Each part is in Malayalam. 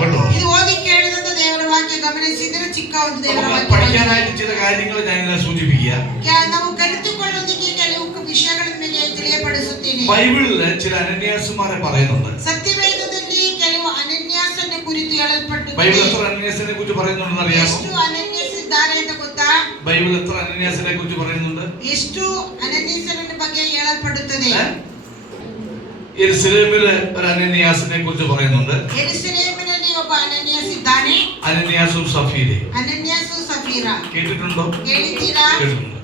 കേട്ടോ. ಇದು ಓದಿ ಕೇಳಿದಂತ ದೇವರ ವಾಕ್ಯ ಗಮನಿಸಿದರೆ ಚಿಕ್ಕ ಒಂದು ದೇವರ ವಾಕ್ಯ പഠിക്കാനായിട്ട് ചില കാര്യങ്ങൾ ഞാൻ സൂചിപ്പിക്കുക. ನಾವು ಕಲಿತುಕೊಳ್ಳುವುದಕ್ಕೆ ಕೆಲವು ವಿಷಯಗಳ ಮೇಲೆ ತಿಳಿಯಪಡಿಸುತ್ತೇನೆ. ബൈബിളില് ചില അനന്യാസുമാരെ പറയുന്നുണ്ട്. സത്യവേദದಲ್ಲಿ ಕೆಲವು ಅನನ್ಯಾಸನ ಕುರಿತು ಹೇಳಲ್ಪಟ್ಟಿದೆ. ബൈബിൾ എത്ര അനന്യാസിനെ കുറിച്ച് പറയുന്നുണ്ടെന്ന് അറിയാമോ? ಎಷ್ಟು ಅನನ್ಯಾಸ ಇದ್ದಾರೆ ಅಂತ ಗೊತ್ತಾ? ബൈബിൾ എത്ര അനന്യാസിനെ കുറിച്ച് പറയുന്നുണ്ട്? ಎಷ್ಟು ಅನನ್ಯಾಸನ ಬಗ್ಗೆ ಹೇಳಲ್ಪಡುತ್ತದೆ? യെരുശലേമിലെ ഒരു അനന്യാസിനെ കുറിച്ച് പറയുന്നുണ്ട്. യെരുശലേമിನಲ್ಲಿ ಒಬ್ಬ ಅನನ್ಯಾಸ್ ಇದ್ದಾನೆ. അനന്യാസും സഫീരയും. അനന്യാസു സഫീര കേട്ടിട്ടുണ്ടോ? കേಳಿದ್ದೀರಾ? കേട്ടിട്ടുണ്ട്.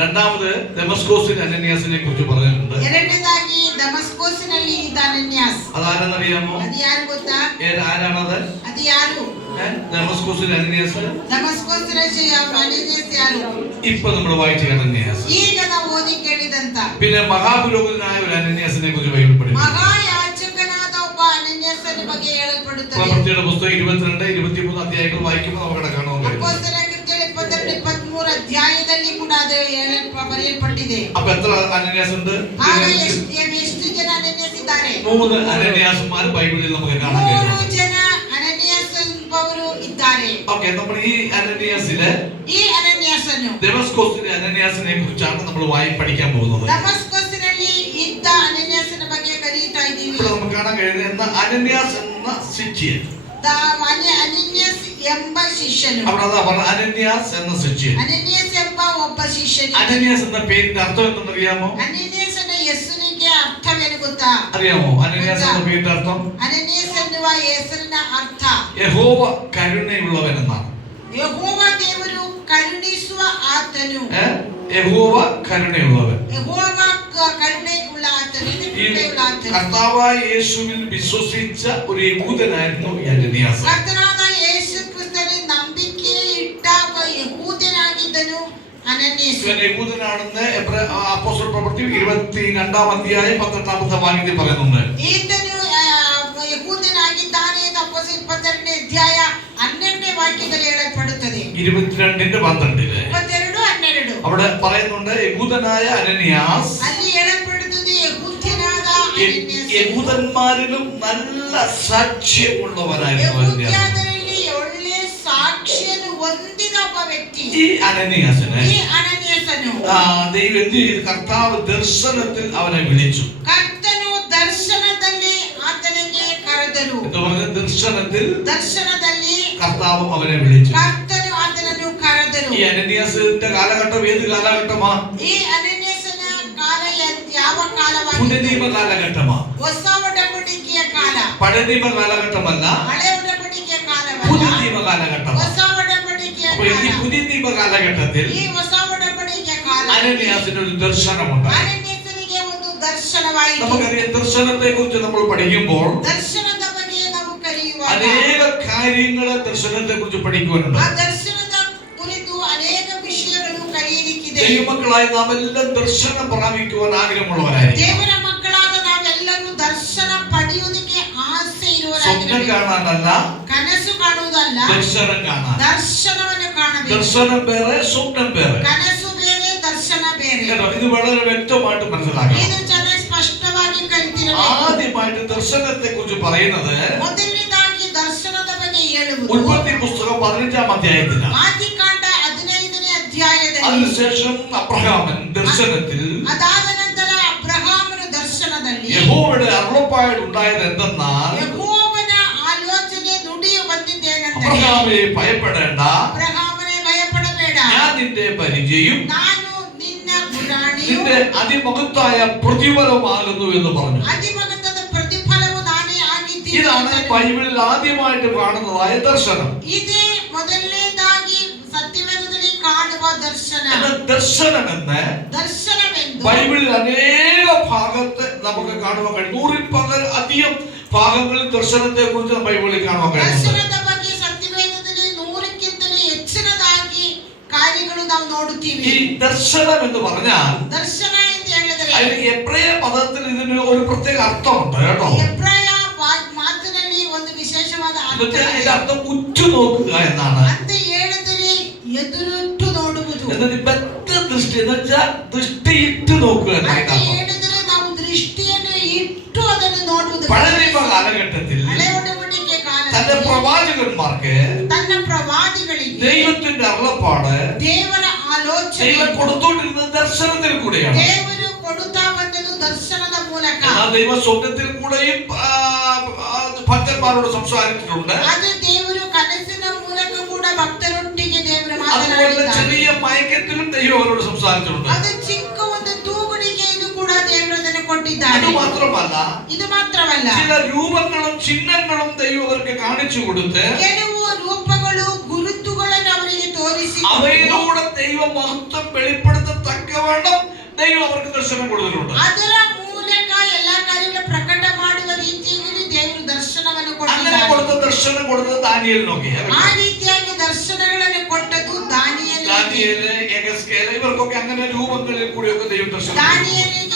രണ്ടാമത് ദമസ്കോസിൽ അനന്യാസിനെ കുറിച്ച് പറഞ്ഞിട്ടുണ്ട്. ಎರಡನೇದಾಗಿ ದಮಸ್ಕೋಸಿನಲ್ಲಿ ಇದ್ದ ಅನನ್ಯಾಸ್. അതാരെന്നറിയാമോ? ಅದು ಯಾರು ಗೊತ್ತಾ? ആരാണത്? ಅದು ಯಾರು? ദമസ്കോസിൽ അനന്യാസ്. ദമസ്കോസിലെ അനന്യാസ് ಯಾರು? ഇപ്പൊ നമ്മൾ വായിച്ച അനന്യാസ്. ಈಗ ನಾವು ಓದಿ ಕೇಳಿದಂತ. പിന്നെ മഹാപുരോഹിതനായ ഒരു അനന്യാസിനെ കുറിച്ച് ബൈബിൾ പഠിക്കുന്നു. മഹായാജകനാದ ಒಬ್ಬ ಅನನ್ಯಾಸನ ಬಗ್ಗೆ ಹೇಳಲ್ಪಡುತ್ತದೆ. പ്രവൃത്തിയുടെ പുസ്തകം 22, 23 അധ്യായങ്ങൾ വായിക്കുമ്പോൾ നമുക്ക് കാണാൻ കഴിയും. ಅಪೊಸ್ತಲರ ಕೃತ್ಯಗಳು 22, 23 ಅಧ್ಯಾಯದಲ್ಲಿ ಕೂಡ ಅದು ಬರೆಯಲ್ಪಟ್ಟಿದೆ. അപ്പൊ എത്ര അനന്യാസ് ഉണ്ട്? ಎಷ್ಟು ಜನ ಅನನ್ಯಾಸ್ ಇದ್ದಾರೆ? 3 അനന്യാസുമാർ ബൈബിളിൽ നമുക്ക് കാണാൻ കഴിയും. 3 ಜನ ಅನನ್ಯಾಸ್ ಎಂಬವರು ಇದ್ದಾರೆ. ഓക്കേ, നമ്മൾ ഈ അനന്യാസിലെ ദമസ്കോസിലെ അനന്യാസിനെ കുറിച്ചാണ് നമ്മൾ പഠിക്കാൻ പോകുന്നത്. ദമസ്കോസിನಲ್ಲಿ ಇದ್ದ ಅನನ್ಯಾಸನ ಬಗ್ಗೆ ಕಲಿತಾ ಇದ್ದೀವಿ. ഇപ്പോൾ നമുക്ക് കാണാൻ കഴിയുന്ന അനന്യാസ് എന്ന ശിഷ്യൻ. ಅನನ್ಯಾಸ್ ಎಂಬ ಶಿಷ್ಯನು. അവിടെ അതാ പറഞ്ഞ അനന്യാസ് എന്ന ശിഷ്യൻ. ಅನನ್ಯಾಸ್ ಎಂಬ ಒಬ್ಬ ಶಿಷ್ಯನು. അനന്യാസ് എന്ന പേരിന്റെ അർത്ഥം എന്തെന്നറിയാമോ? ಅನನ್ಯಾಸನ ಹೆಸರಿಗೆ ಅರ್ಥವೇನು ಗೊತ್ತಾ? അറിയാമോ അനന്യാസ് എന്ന പേരിന്റെ അർത്ഥം? ಅನನ್ಯಾಸ್ ಎನ್ನುವ ಹೆಸರಿನ ಅರ್ಥ യഹോവ കരുണയുള്ളവൻ എന്നാണ്. ಯೆಹೋವ ದೇವರು ಕರುಣಿಸುವ ಆತನು. യഹോവ കരുണയുള്ളവൻ. ಯೆಹೋವ കരുണയുള്ള ആತನು. കർത്താവായ യേശുവിൽ വിശ്വസിച്ച ഒരു യഹൂദനായിരുന്നു അനന്യാസ്. കർത്താവായ യേശു ക്രിസ്തുവിൽ ನಂಬಿಕೆಯಿಟ್ಟ യഹൂദനാಗಿದ್ದನು അനന്യാസ്. യഹൂദനാണെന്ന് അപ്പോസ്തല പ്രവൃത്തി 22-ാം അധ്യായം 18-ാമത്തെ വാക്യത്തിൽ പറയുന്നുണ്ട്. ഈതನು യഹൂദനാಗಿದ್ದಾನೆ എന്ന് അപ്പോസ്തല 22-ನೇ ಅಧ್ಯಾಯ 12ನೇ ವಾಕ್ಯದಲ್ಲಿ ಹೇಳಲ್ಪಡುತ್ತದೆ. 22:12 22:12 അവിടെ പറയുന്നുണ്ട് യഹൂദനായ അനന്യാസ്. ಅಲ್ಲಿ ಹೇಳಲ್ಪಡುತ್ತದೆ യഹൂദനാದ അനന്യാസ്. യഹൂദന്മാരിലും നല്ല സാക്ഷ്യമുള്ളവനായിരുന്നു അനന്യാസ്. യഹൂദರಲ್ಲಿ ಒಳ್ಳೆ ಸಾಕ್ಷಿಯನ್ನು ಹೊಂದಿದ ಒಬ್ಬ ವ್ಯಕ್ತಿ ഈ അനന്യാസിനെ ദൈവം എന്ത് ചെയ്തു? കർത്താവ് ദർശനത്തിൽ അവനെ വിളിച്ചു. കർത്തനു ദർശനದಲ್ಲಿ ಆತನಿಗೆ ಕರೆದನು. എന്ന് പറഞ്ഞ ദർശനದಲ್ಲಿ കർത്താവ് അവനെ വിളിച്ചു. കർത്തനു ಆತನನ್ನು ಕರೆದನು. ഈ അനന്യാസിന്റെ കാലഘട്ടം ഏത് കാലഘട്ടമാ? ഈ അനന്യാസന കാല ಯಾವ ಕಾಲವಾಗಿದೆ? പുതിയ നിയമ കാലഘട്ടമാ. ಹೊಸ ಒಡಂಬಡಿಕೆಯ ಕಾಲ. പഴയ നിയമ കാലഘട്ടമല്ല, ಹಳೆ ಒಡಂಬಡಿಕೆಯ ಕಾಲವಲ್ಲ, പുതിയ നിയമ കാലഘട്ടം. ಹೊಸ ಒಡಂಬಡಿಕೆಯ അപ്പോൾ ഈ പുതിയ നിയമ കാലഘട്ടത്തിൽ ಈ ಹೊಸ ಒಡಂಬಡಿಕೆಯ ಕಾಲ അനന്യാസിന് ഒരു ദർശനമുണ്ട്. അനന്യാസനിಗೆ ಒಂದು ದರ್ಶನವಾಯಿತು. നമുക്കറിയാം, ദർശനത്തെ കുറിച്ച് നമ്മൾ പഠിക്കുമ്പോൾ ദർശനದ ಬಗ್ಗೆ ನಾವು ಕಲಿಯುವಾಗ അനേക കാര്യങ്ങൾ ദർശനത്തെ കുറിച്ച് പഠിക്കുവാനുണ്ട്. ಆ ದರ್ಶನದ ಕುರಿತು ಅನೇಕ ವಿಷಯಗಳು ಕಲಿಯಲಿಕ್ಕಿದೆ. ദൈവമക്കളായ നാം എല്ലാം ദർശനം പ്രാപിക്കുവാൻ ആഗ്രഹമുള്ളവരായിരിക്കും. ದೇವರ ಮಕ್ಕಳಾದ ನಾವೆಲ್ಲರೂ ದರ್ಶನ ಪಡೆಯುವುದಕ್ಕೆ ಆಸೆ ಇರುವವರಾಗಿರಬೇಕು. സ്വപ്നം കാണാനല്ല, ಕನಸು ಕಾಣುವುದಲ್ಲ, ദർശനം കാണാൻ. ദർശനವನ್ನು ಕಾಣಬೇಕು. ദർശനം വേറെ, സ്വപ്നം വേറെ. ಕನಸು ಬೇರೆ, ದರ್ಶನ ಬೇರೆ. കേട്ടോ, ഇത് വളരെ വ്യക്തമായിട്ട് മനസ്സിലാക്കണം. ಇದು ಚೆನ್ನಾಗಿ ಸ್ಪಷ್ಟವಾಗಿ ಕಲಿತಿರಬೇಕು. ആദ്യമായിട്ട് ദർശനത്തെ കുറിച്ച് പറയുന്നത് ಮೊದಲನೇದಾಗಿ ದರ್ಶನದ ಬಗ್ಗೆ ಹೇಳುವುದು ഉൽപ്പത്തി പുസ്തകം 15-ാം അധ്യായത്തിലാണ്. ಆದಿಕಾಂಡ 15ನೇ ಅಧ್ಯಾಯದಲ್ಲಿ. അതിനുശേഷം അബ്രഹാമൻ ദർശനത്തിൽ, ಅದಾದ ನಂತರ ಅಬ್ರಹಾಮನು ದರ್ಶನದಲ್ಲಿ യഹോവയുടെ അരുളപ്പാട് ഉണ്ടായത് എന്തെന്നാൽ, ಯೆಹೋವನ ಆಲೋಚನೆ ನುಡಿಯು ಬಂದಿದ್ದೇನೆಂದರೆ, അബ്രഹാമേ ഭയപ്പെടേണ്ട, ಅಬ್ರಹಾಮನೇ ಭಯಪಡಬೇಡ, ഞാൻ നിന്റെ പരിചയും ನಾನು ನಿನ್ನ ಗುರಾಣಿಯು നിന്റെ അതിമഹത്തായ പ്രതിഫലമാകുന്നു എന്ന് പറഞ്ഞു. അതിമഹത്താದ ಪ್ರತಿಫಲವು ನಾನೇ ಆಗಿದ್ದೀನಿ. ഇതാണ് ബൈബിളിൽ ആദ്യമായിട്ട് കാണുന്നതായ ദർശനം. ഇതേ ಮೊದಲನೇದಾಗಿ ಸತ್ಯವೇದದಲ್ಲಿ ಕಾಣುವ ದರ್ಶನ. ദർശനമെന്ന് ബൈബിളിൽ അനേക ഭാഗത്ത് നമുക്ക് കാണുവാൻ കഴിയും. 100-ൽ അധികം ഭാഗങ്ങളിൽ ദർശനത്തെ കുറിച്ച് ബൈബിളിൽ കാണുവാൻ കഴിയും. ದರ್ಶನದ ಬಗ್ಗೆ ಸತ್ಯವೇದದಲ್ಲಿ 100ಕ್ಕಿಂತಲೂ ಹೆಚ್ಚಿನದಾಗಿ ಕಾರ್ಯಗಳು ನಾವು ನೋಡುತ್ತೀವಿ. ഈ ദർശനം എന്ന് പറഞ്ഞാൽ, ദർശന എന്ന് ಹೇಳಿದರೆ അതിന് എബ്രായ പദത്തിൽ ഇതിന് ഒരു പ്രത്യേക അർത്ഥമുണ്ട് കേട്ടോ. എബ്രായ ಮಾತಿನಲ್ಲಿ ಒಂದು ವಿಶೇಷವಾದ ಅರ್ಥ. ഇതിന്റെ അർത്ഥം ഉറ്റുനോക്കുക എന്നാണ്. ಅಂತ ಹೇಳಿದರೆ ಎದುರಿಟ್ಟು ನೋಡುವುದು. എന്നിട്ട് ദൃഷ്ടി എന്ന് വെച്ചാൽ ദൃഷ്ടിയിട്ട് നോക്കുക ಅಂತ ಹೇಳಿದರೆ ನಾವು ದೃಷ್ಟಿಯನ್ನು ಇಟ್ಟು ಅದನ್ನು ನೋಡುವುದು. പഴയ നിയമ കാലഘട്ടത്തിൽ ಹಳೆ ಒಡಂಬಡಿಕೆ ಕಾಲ തന്റെ പ്രവാചകന്മാർക്ക് ತನ್ನ ಪ್ರವಾದಿಗಳಿಗೆ ദൈവത്തിന്റെ അരുളപ്പാട് ದೇವರ ಆಲೋಚನೆ ദൈവം കൊടുത്തോണ്ടിരുന്നത് ദർശനത്തിൽ കൂടെയാണ്. ದೇವರು ಕೊಡುತ್ತಾ ಬಂದದ್ದು ದರ್ಶನದ ಮೂಲಕ. ദൈവ സ്വപ്നത്തിൽ കൂടെയും ഭക്തന്മാരോട് സംസാരിച്ചിട്ടുണ്ട്. ಅದು ದೇವರು ಕನಸಿನ ಮೂಲಕ ಕೂಡ ಭಕ್ತರೊಟ್ಟಿಗೆ ದೇವರು അതുപോലെ ಮಾತನಾಡಿದ್ದಾರೆ. ചെറിയ മയക്കത്തിലും ദൈവം അവരോട് സംസാരിച്ചിട്ടുണ്ട്. ಅದು ಚಿಕ್ಕ ಒಂದು ತೂಗುಡಿಕೆಯನ್ನು ಕೂಡ ದೇವರು ಅದನ್ನು ಕೊಟ್ಟಿದ್ದಾರೆ. അത് മാത്രമല്ല, ಇದು ಮಾತ್ರವಲ್ಲ, ചില രൂപങ്ങളും ചിഹ്നങ്ങളും ദൈവം അവർക്ക് കാണിച്ചു കൊടുത്ത് ಕೆಲವು ರೂಪಗಳು ಗುರುತುಗಳನ್ನು ಅವರಿಗೆ ತೋರಿಸಿ അവയിലൂടെ ദൈവ മഹത്വം വെളിപ്പെടുത്തത്തക്കവണ്ണം ദൈവം അവർക്ക് ദർശനം കൊടുത്തിട്ടുണ്ട്. ಅದರ ಮೂಲಕ ಎಲ್ಲಾ ಕಾರ್ಯಗಳ ಪ್ರಕಟ ಮಾಡುವ ರೀತಿಯಲ್ಲಿ ದೇವರು ದರ್ಶನವನ್ನು അങ്ങനെ ಕೊಟ್ಟಿದ್ದಾರೆ. കൊടുത്ത ദർശനം കൊടുത്തത് ദാനിയേലിനൊക്കെ. ಆ ರೀತಿಯಾಗಿ ದರ್ಶನಗಳನ್ನು ಕೊಟ್ಟದ್ದು ದಾನಿಯೇಲನಿಗೆ. ദാനിയേല്, എഗസ്കേല് ഇവർക്കൊക്കെ അങ്ങനെ രൂപങ്ങളിൽ കൂടിയൊക്കെ ദൈവം ദർശനം. ದಾನಿಯೇಲನಿಗೆ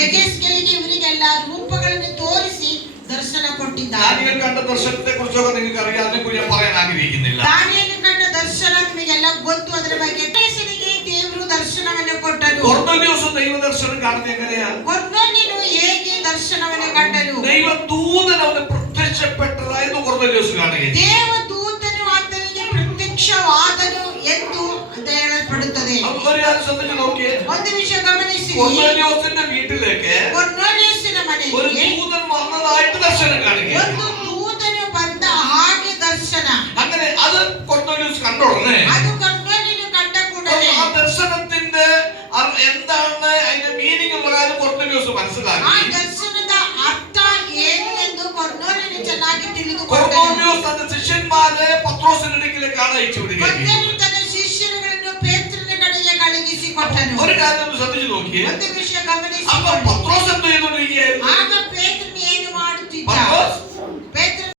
ಎಗೇಸ್ಕೇಲಿಗೆ ಇವರಿಗೆಲ್ಲ ರೂಪಗಳನ್ನು ತೋರಿಸಿ ದರ್ಶನ ಕೊಟ್ಟಿದ್ದಾರೆ. ദാനിയേൽ കണ്ട ദർശനത്തെ കുറിച്ചൊക്കെ നിങ്ങൾക്ക് അറിയാം, അതിനെക്കുറിച്ച് ഞാൻ പറയാൻ ആഗ്രഹിക്കുന്നില്ല. ದಾನಿಯೇಲ ಕಂಡ ದರ್ಶನ ನಿಮಗೆಲ್ಲ ಗೊತ್ತು. ಅದರ ಬಗ್ಗೆ ಯೇಸುವಿಗೆ ದೇವರು ದರ್ಶನವನ್ನು ಕೊಟ್ಟರು. കൊർന്നേലിയോസ് ദൈവ ദർശനം കാണുന്നത് എങ്ങനെയാ? ಕೊರ್ನೇಲಿಯನು ಹೇಗೆ ದರ್ಶನವನ್ನು ಕಂಡರು? ദൈവ ദൂതൻ അവന് പ്രത്യക്ഷപ്പെട്ടതായിരുന്നു കൊർന്നേലിയോസ് കാണുകയും. ದೇವದೂತನು ಆತನಿಗೆ ಪ್ರತ್ಯಕ್ಷವಾದನು ಎಂದು ಅಂತ ಹೇಳಲ್ಪಡುತ್ತದೆ. ഒരു കാര്യം ശ്രദ്ധിച്ചു നോക്കിയേ. ಒಂದು ವಿಷಯ ಗಮನಿಸಿ, കൊർന്നേലിയോസിന്റെ വീട്ടിലേക്ക് ಕೊರ್ನೇಲಿಯನ ഒരു ಮನೆಗೆ ദൂതൻ വന്നതായിട്ട് ദർശനം കാണുകയും. ಒಂದು ದೂತನು ಬಂದ ಹಾಗೆ ದರ್ಶನ. അങ്ങനെ അത് കൊർന്നേലിയോസ് കണ്ട ഉടനെ ಅದು ಕೊರ್ನೇಲಿಯನು ಕಂಡ ಕೂಡಲೇ ആ ദർശനത്തിന്റെ എന്താണ് അതിന്റെ മീനിങ് പ്രകാരം കൊർന്നേലിയോസ് ಆ മനസ്സിലാക്കി. ದರ್ಶನದ ಅರ್ಥ ಏನು ಎಂದು ಕೊರ್ನೇಲಿಯನು ಚೆನ್ನಾಗಿ ತಿಳಿದುಕೊಂಡನು. കൊർന്നേലിയോസ് തന്റെ ശിഷ്യന്മാരെ പത്രോസിന്റെ അടുക്കിലേക്കാണ് അയച്ചു വിടുകയും. ಕೊರ್ನೇಲಿಯನು ತನ್ನ ಶಿಷ್ಯರುಗಳನ್ನು ಪೇತ್ರನ ಕಡೆಗೆ ಕಳುಹಿಸಿಕೊಟ್ಟನು. ഒരു കാര്യം ശ്രദ്ധിച്ചു നോക്കിയേ. ಒಂದು ವಿಷಯ അപ്പൊ ಗಮನಿಸಿಕೊಳ್ಳಿ. പത്രോസ് എന്ത് ചെയ്തുകൊണ്ടിരിക്കുകയായിരുന്നു? ಆಗ ಪೇತ್ರನು ಏನು ಮಾಡುತ್ತಿದ್ದ? പത്രോസ്